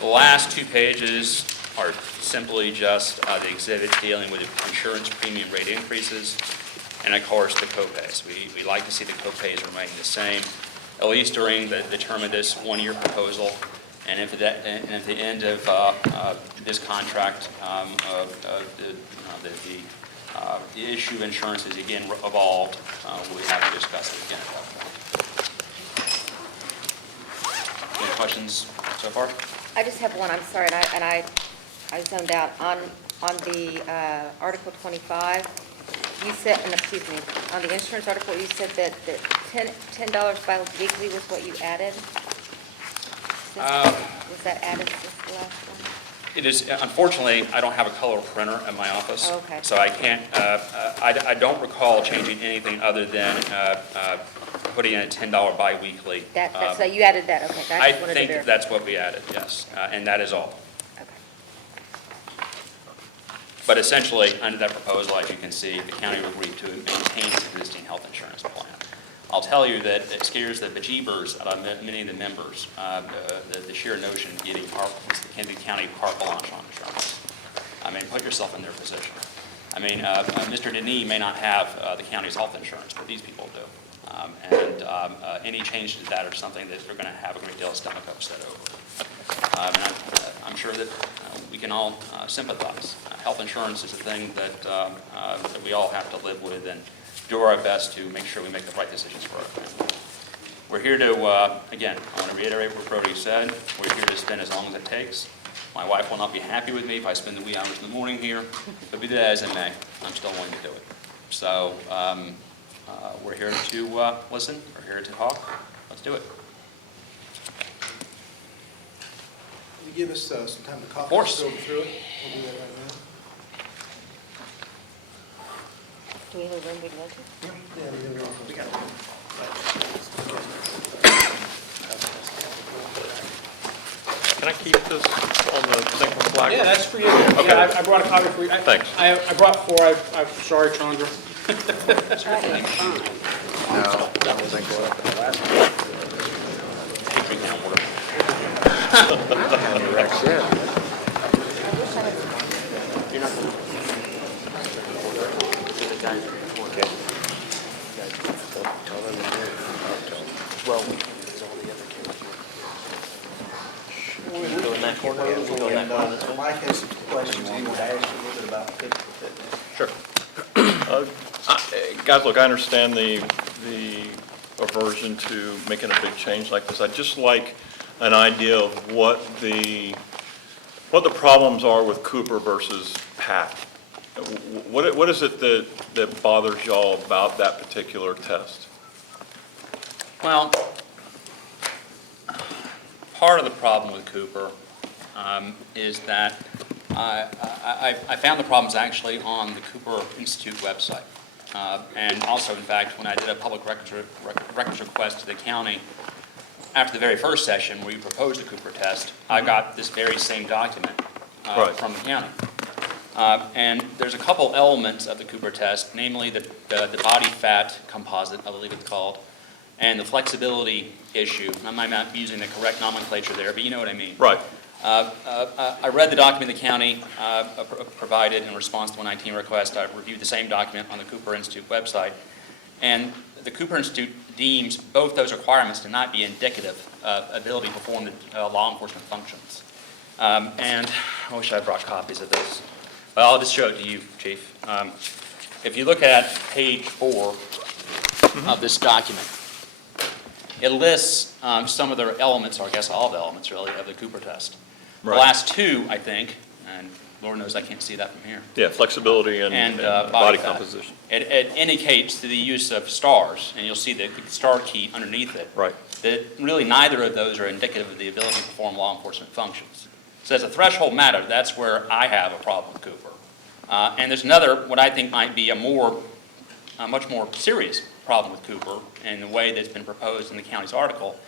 The last 2 pages are simply just the exhibit dealing with insurance premium rate increases and, of course, the copays. We like to see the copays remain the same, at least during the term of this one-year proposal. And if at the end of this contract, the issue of insurance is again evolved, we have to discuss it again at that point. Any questions so far? I just have one, I'm sorry, and I zoned out. On the Article 25, you said, and excuse me, on the insurance article, you said that $10 bi-weekly was what you added? Was that added since the last one? It is, unfortunately, I don't have a color printer in my office. Oh, okay. So I can't, I don't recall changing anything other than putting in a $10 biweekly. So you added that, okay. I just wanted to think verify. that's what we added, yes, and that is all. Okay. But essentially, under that proposal, as you can see, the county will agree to maintain its existing health insurance plan. I'll tell you that it scares the bejeebers out of many of the members, the sheer notion of getting the county carte blanche on insurance. I mean, put yourself in their position. I mean, Mr. Denis may not have the county's health insurance, but these people do. Any change to that are something that they're going to have a great deal of stomach upset over. And I'm sure that we can all sympathize. Health insurance is a thing that we all have to live with and do our best to make sure we make the right decisions for our family. We're here to, again, I want to reiterate what Brody said. We're here to spend as long as it takes. My wife will not be happy with me if I spend the wee hours in the morning here, but be that as it may, I'm still willing to do it. So we're here to listen. We're here to talk. Let's do it. Can you give us some time to copy? Of course. Go through it. We'll do that right now. Do we have a room we'd like to? Yeah, we got it. Can I keep this on the thing from Black? Yeah, that's for you. Okay. Yeah, I brought a copy for you. Thanks. I brought 4. I'm sorry, Chandra. No, that was incorrect. Taking down order. Mike has some questions he would ask you a little bit about physical fitness. Sure. Guys, look, I understand the aversion to making a big change like this. I'd just like an idea of what the problems are with Cooper versus Pat. What is it that bothers y'all about that particular test? Well, part of the problem with Cooper is that I found the problems actually on the Cooper Institute website. And also, in fact, when I did a public records request to the county after the very first session where we proposed a Cooper test, I got this very same document Right. from the county. And there's a couple elements of the Cooper test, namely the body fat composite, I believe it's called, and the flexibility issue. I might not be using the correct nomenclature there, but you know what I mean. Right. I read the document the county provided in response to 119 request. I reviewed the same document on the Cooper Institute website. And the Cooper Institute deems both those requirements to not be indicative of ability to perform the law enforcement functions. And I wish I brought copies of this. Well, I'll just show it to you, Chief. If you look at page 4 of this document, it lists some of the elements, or I guess all the elements really, of the Cooper test. The Right. last 2, I think, and Lord knows I can't see that from here, Yeah, flexibility and body fat. composition. It indicates the use of stars, and you'll see the star key underneath it. Right. That really neither of those are indicative of the ability to perform law enforcement functions. So as a threshold matter, that's where I have a problem with Cooper. And there's another, what I think might be a much more serious problem with Cooper in the way that's been proposed in the county's article,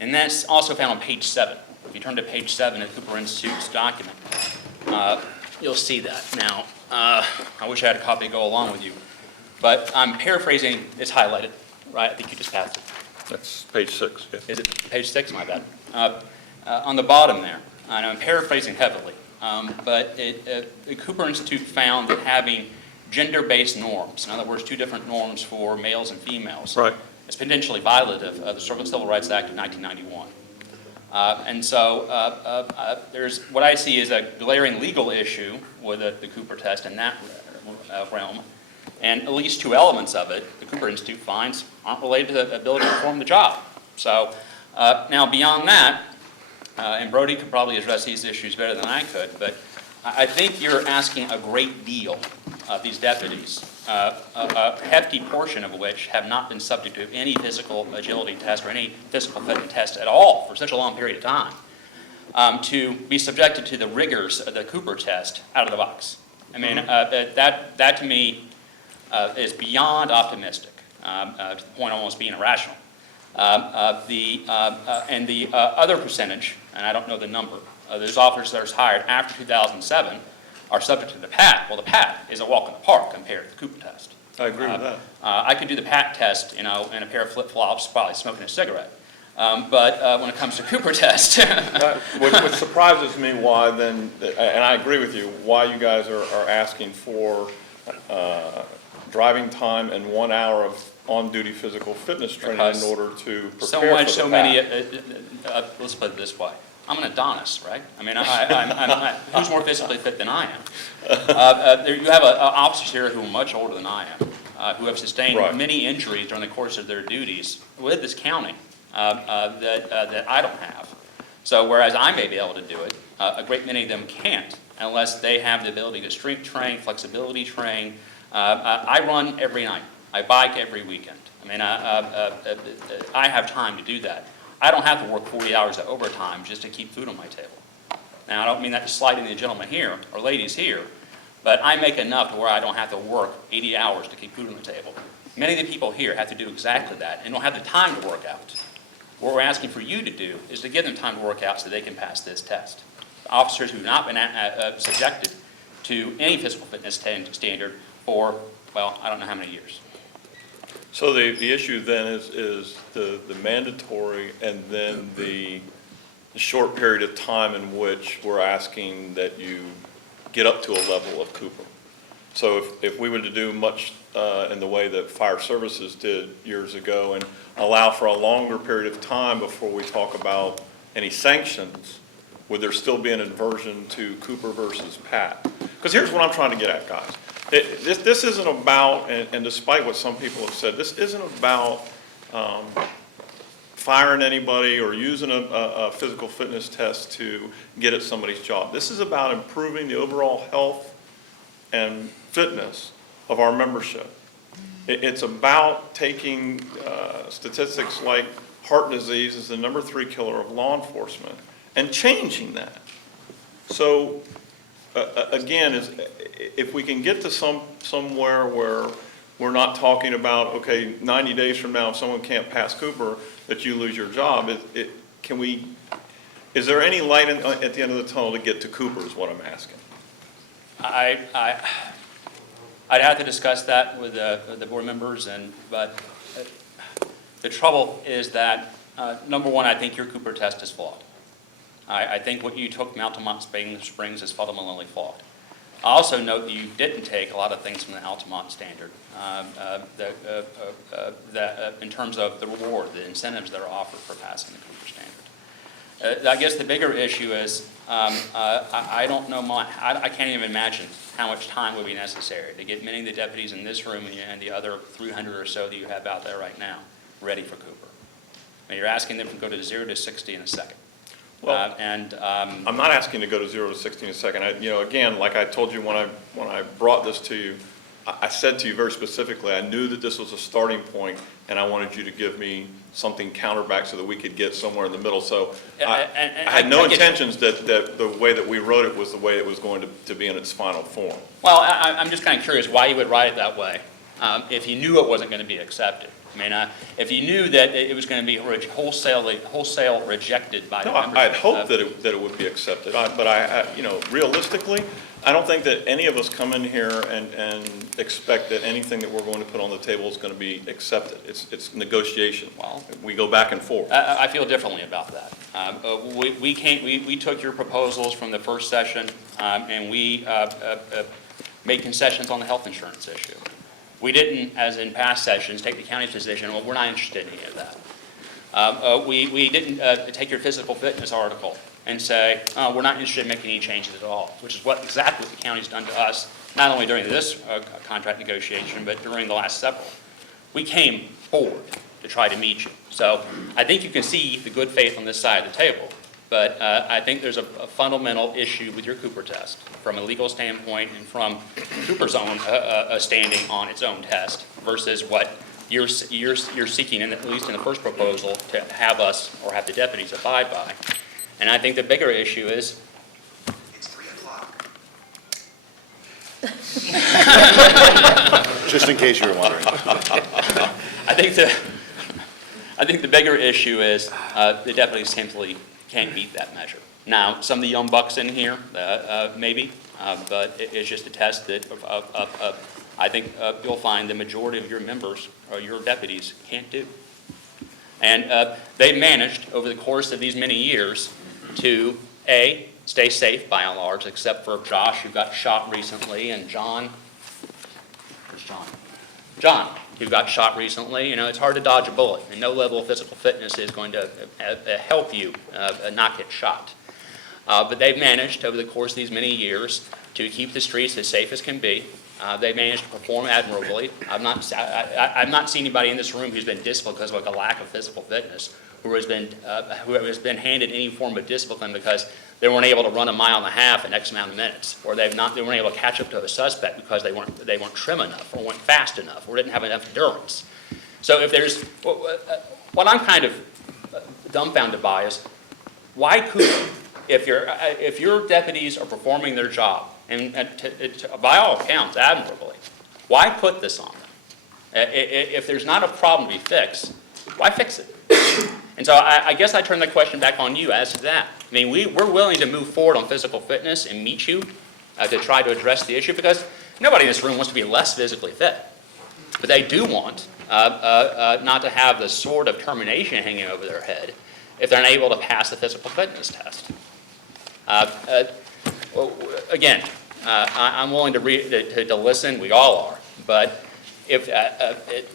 and that's also found on page 7. If you turn to page 7 of the Cooper Institute's document, you'll see that. Now, I wish I had a copy to go along with you, but I'm paraphrasing, it's highlighted, right? I think you just passed it. That's page 6, yeah. Is it page 6? My bad. On the bottom there, and I'm paraphrasing heavily, but the Cooper Institute found that having gender-based norms, in other words, two different norms for males and females, Right. is potentially violative of the Civil Rights Act of 1991. And so there's what I see as a glaring legal issue with the Cooper test in that realm. And at least two elements of it, the Cooper Institute finds, aren't related to the ability to perform the job. So now beyond that, and Brody could probably address these issues better than I could, but I think you're asking a great deal of these deputies, a hefty portion of which have not been subject to any physical agility test or any physical fitness test at all for such a long period of time, to be subjected to the rigors of the Cooper test out of the box. I mean, that to me is beyond optimistic, to the point of almost being irrational. And the other percentage, and I don't know the number, those officers that are hired after 2007 are subject to the PAT. Well, the PAT is a walk in the park compared to the Cooper test. I agree with that. I could do the PAT test, in a pair of flip-flops, probably smoking a cigarette. But when it comes to Cooper test, Which surprises me why then, and I agree with you, why you guys are asking for driving time and 1 hour of on-duty physical fitness training in Because order to prepare so for much, the so many, PAT. let's put it this way. I'm an Adonis, right? I mean, who's more physically fit than I am? You have officers here who are much older than I am, who have sustained Right. many injuries during the course of their duties with this county that I don't have. So whereas I may be able to do it, a great many of them can't unless they have the ability to strength train, flexibility train. I run every night. I bike every weekend. I mean, I have time to do that. I don't have to work 40 hours of overtime just to keep food on my table. Now, I don't mean that to slight any gentlemen here or ladies here, but I make enough to where I don't have to work 80 hours to keep food on the table. Many of the people here have to do exactly that and don't have the time to work out. What we're asking for you to do is to give them time to work out so they can pass this test. Officers who have not been subjected to any physical fitness standard for, well, I don't know how many years. So the issue then is the if and then the short period of time in which we're asking that you get up to a level of Cooper. So if we were to do much in the way that fire services did years ago and allow for a longer period of time before we talk about any sanctions, would there still be an aversion to Cooper versus Pat? Because here's what I'm trying to get at, guys. This isn't about, and despite what some people have said, this isn't about firing anybody or using a physical fitness test to get at somebody's job. This is about improving the overall health and fitness of our membership. It's about taking statistics like heart disease is the number 3 killer of law enforcement and changing that. So again, if we can get to somewhere where we're not talking about, okay, 90 days from now, if someone can't pass Cooper, that you lose your job, is there any light at the end of the tunnel to get to Cooper is what I'm asking. I'd have to discuss that with the board members, but the trouble is that, number one, I think your Cooper test is flawed. I think what you took from Altamont Springs is fundamentally flawed. I also note that you didn't take a lot of things from the Altamont standard in terms of the reward, the incentives that are offered for passing the Cooper standard. I guess the bigger issue is I don't know, I can't even imagine how much time would be necessary to get many of the deputies in this room and the other 300 or so that you have out there right now ready for Cooper. And you're asking them to go to 0 to 60 in a second. Well, I'm not asking to go to 0 to 60 in a second. Again, like I told you when I brought this to you, I said to you very specifically, I knew that this was a starting point, and I wanted you to give me something counterback so that we could get somewhere in the middle. So I had no intentions that the way that we wrote it was the way it was going to be in its final form. Well, I'm just kind of curious why you would write it that way. if you knew it wasn't going to be accepted. I mean, if you knew that it was going to be wholesale rejected by the No, membership. I'd hope that it would be accepted, but you know, realistically, I don't think that any of us come in here and expect that anything that we're going to put on the table is going to be accepted. It's negotiation. Well, We go back and forth. I feel differently about that. We took your proposals from the first session, and we made concessions on the health insurance issue. We didn't, as in past sessions, take the county's position, well, we're not interested in any of that. We didn't take your physical fitness article and say, we're not interested in making any changes at all, which is exactly what the county's done to us, not only during this contract negotiation, but during the last several. We came forward to try to meet you. So I think you can see the good faith on this side of the table, but I think there's a fundamental issue with your Cooper test from a legal standpoint and from Cooper's own standing on its own test versus what you're seeking, at least in the first proposal, to have us or have the deputies abide by. And I think the bigger issue is, It's 3 o'clock. Just in case you were wondering. I think the bigger issue is the deputies simply can't beat that measure. Now, some of the young bucks in here, maybe, but it's just a test that I think you'll find the majority of your members or your deputies can't do. And they've managed over the course of these many years to, A, stay safe by and large, except for Josh, who got shot recently, and John, where's John? John, who got shot recently. You know, it's hard to dodge a bullet, and no level of physical fitness is going to help you not get shot. But they've managed over the course of these many years to keep the streets as safe as can be. They've managed to perform admirably. I've not seen anybody in this room who's been disciplined because of a lack of physical fitness, who has been handed any form of discipline because they weren't able to run a mile and a half in X amount of minutes, or they weren't able to catch up to a suspect because they weren't trim enough, or weren't fast enough, or didn't have enough endurance. So if there's what I'm kind of dumbfounded by is why Cooper, if your deputies are performing their job and by all accounts admirably, why put this on them? If there's not a problem to be fixed, why fix it? And so I guess I turn the question back on you as to that. I mean, we're willing to move forward on physical fitness and meet you to try to address the issue, because nobody in this room wants to be less physically fit. But they do want not to have the sword of termination hanging over their head if they're unable to pass the physical fitness test. Again, I'm willing to listen. We all are. But if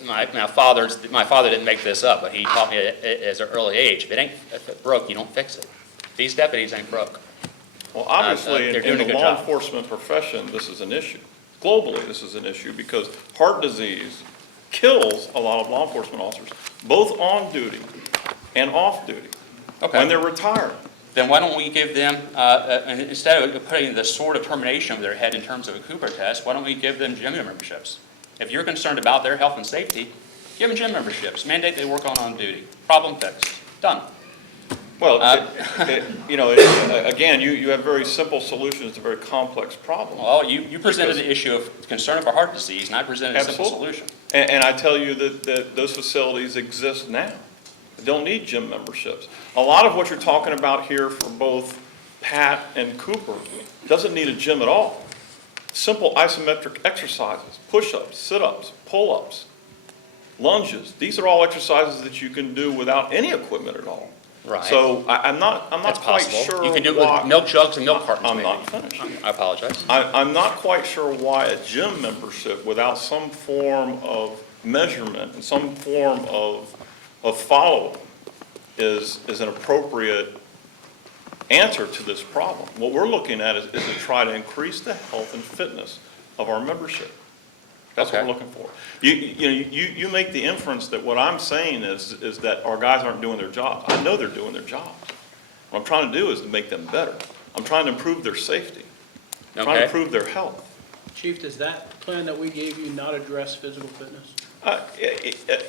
my father didn't make this up, but he taught me at an early age. If it broke, you don't fix it. These deputies ain't broke. Well, obviously, they're doing in a the good law job. enforcement profession, this is an issue. Globally, this is an issue because heart disease kills a lot of law enforcement officers, both on duty and off duty, Okay. when they're retired. Then why don't we give them, instead of putting the sword of termination over their head in terms of a Cooper test, why don't we give them gym memberships? If you're concerned about their health and safety, give them gym memberships. Mandate they work on duty. Problem fixed. Done. Well, again, you have very simple solutions to very complex problems. Well, you presented the issue of concern for heart disease, and I presented a simple Absolutely. solution. And I tell you that those facilities exist now. They don't need gym memberships. A lot of what you're talking about here for both Pat and Cooper doesn't need a gym at all. Simple isometric exercises, push-ups, sit-ups, pull-ups, lunges. These are all exercises that you can do without any equipment at all. Right. So I'm not That's quite possible. sure You can do it why- with milk jugs and milk cartons, I'm maybe. not finished. I apologize. I'm not quite sure why a gym membership without some form of measurement and some form of follow-up is an appropriate answer to this problem. What we're looking at is to try to increase the health and fitness of our membership. That's what we're Okay. looking for. You make the inference that what I'm saying is that our guys aren't doing their job. I know they're doing their jobs. What I'm trying to do is to make them better. I'm trying to improve their safety. I'm trying to Okay. improve their health. Chief, does that plan that we gave you not address physical fitness?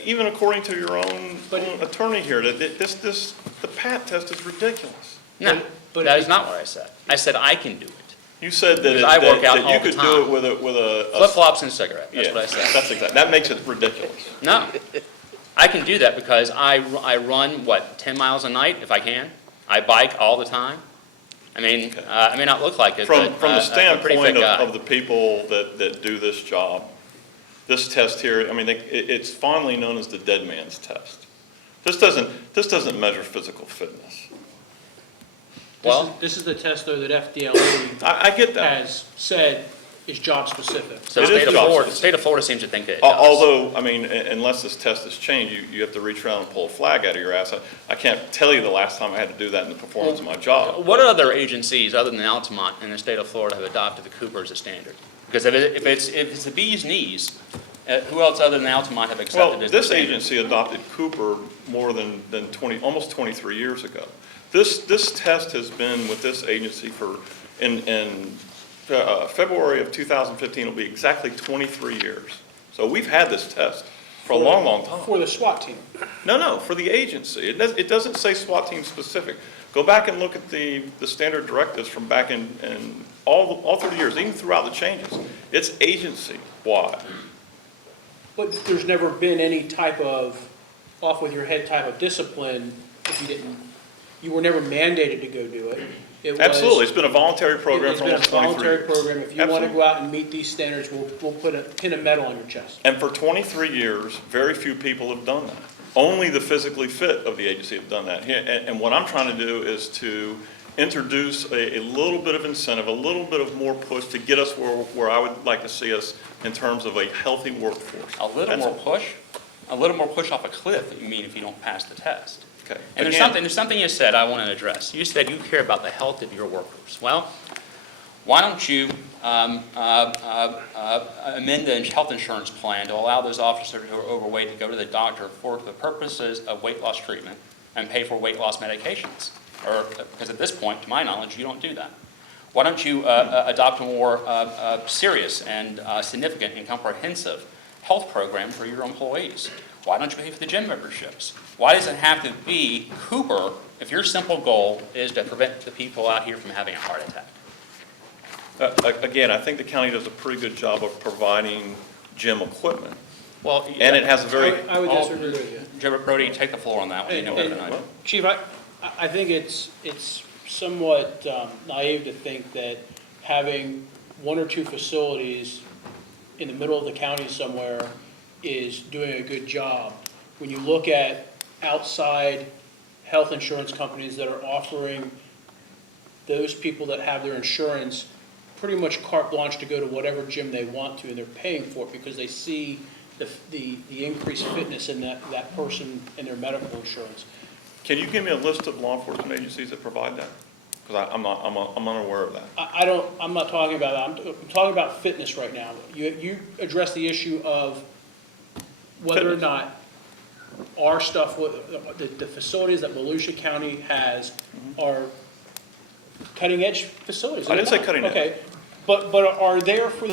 Even according to your own But- attorney here, the PAT test is ridiculous. No, but that if is not what I said. I said I can do it. You said that Because I work out that all you the could do time. it with a. Flip-flops and cigarette, that's Yeah, what I said. that's exactly, that makes it ridiculous. No, I can do that because I run, 10 miles a night if I can? I bike all the time. I mean, Okay. I may not look like it, From but the I'm a pretty fit standpoint guy. of the people that do this job, this test here, I mean, it's fondly known as the dead man's test. This doesn't measure physical fitness. Well, This is the test, though, that FDLE I get that. has said is job-specific. so It the is state of job Florida, specific. state of Florida seems to think it does. Although, I mean, unless this test has changed, you have to reach around and pull a flag out of your ass. I can't tell you the last time I had to do that in the performance of my job. What other agencies, other than Altamont in the state of Florida, have adopted the Cooper as a standard? Because if it's the bee's knees, who else other than Altamont have accepted Well, it as the this standard? agency adopted Cooper more than 20, almost 23 years ago. This test has been with this agency in February of 2015, it'll be exactly 23 years. So we've had this test for a long, long time. For the SWAT team. No, for the agency. It doesn't say SWAT team specific. Go back and look at the standard directives from back in all through the years, even throughout the changes. It's agency-wide. But there's never been any type of off-with-your-head type of discipline if you were never mandated to go do it. It was- Absolutely. It's been a voluntary program It's for been a almost 23 voluntary years. program. If you want to Absolutely. go out and meet these standards, we'll pin a medal on your chest. And for 23 years, very few people have done that. Only the physically fit of the agency have done that. And what I'm trying to do is to introduce a little bit of incentive, a little bit of more push to get us where I would like to see us in terms of a healthy workforce. A little That's more all. push? A little more push off a cliff, you mean, if you don't pass the test? Okay. And Again, there's something you said I want to address. You said you care about the health of your workers. Well, why don't you amend the health insurance plan to allow those officers who are overweight to go to the doctor for the purposes of weight loss treatment and pay for weight loss medications? Or, because at this point, to my knowledge, you don't do that. Why don't you adopt a more serious and significant and comprehensive health program for your employees? Why don't you pay for the gym memberships? Why does it have to be Cooper if your simple goal is to prevent the people out here from having a heart attack? Again, I think the county does a pretty good job of providing gym equipment. Well, And it has a very, I would disagree with you. Joe Brody, take the floor on that one. You know better than I do. Chief, I think it's somewhat naive to think that having one or two facilities in the middle of the county somewhere is doing a good job. When you look at outside health insurance companies that are offering those people that have their insurance pretty much carte blanche to go to whatever gym they want to, and they're paying for it because they see the increased fitness in that person in their medical insurance. can you give me a list of law enforcement agencies that provide that? Because I'm unaware of that. I'm not talking about that. I'm talking about fitness right now. You address the issue of whether or Fitness. not our stuff, the facilities that Volusia County has are cutting-edge facilities. I didn't say cutting edge. Okay, but are there for